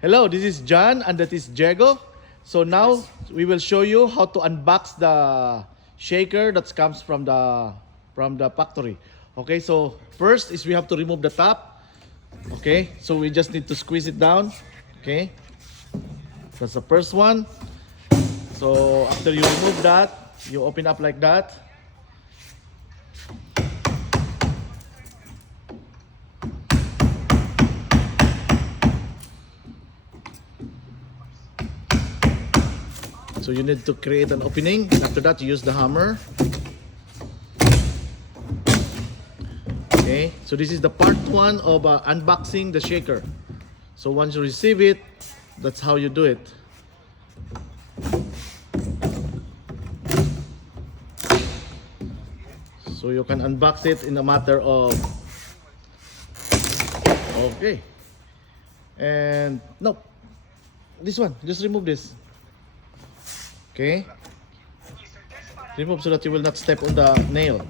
Hello, this is John and that is Diego. So now we will show you how to unbox the shaker that comes from the factory. Okay, so first is we have to remove the top. Okay, so we just need to squeeze it down. Okay, that's the first one. So after you remove that, you open up like that. So you need to create an opening. After that, you use the hammer. Okay, so this is the part one of unboxing the shaker. So once you receive it, that's how you do it. So you can unbox it in a matter of... Okay. And no, this one, just remove this. Okay, remove so that you will not step on the nail.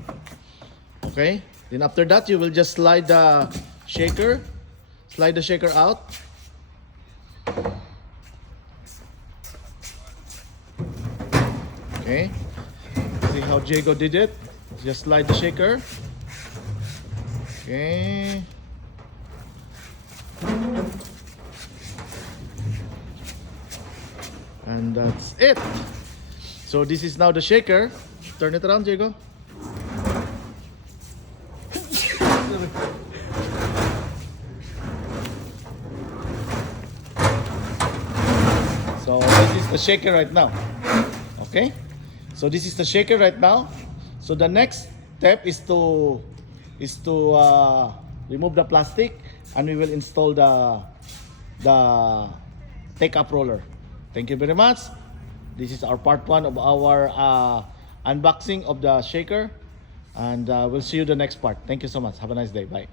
Okay, then after that you will just slide the shaker out. Okay, see how Diego did it. Just slide the shaker. Okay, and that's it. So this is now the shaker. Turn it around, Diego. So this is the shaker right now. Okay, so this is the shaker right now. So the next step is to remove the plastic, and we will install the take-up roller. Thank you very much. This is our part one of our unboxing of the shaker, and we'll see you the next part. Thank you so much. Have a nice day. Bye.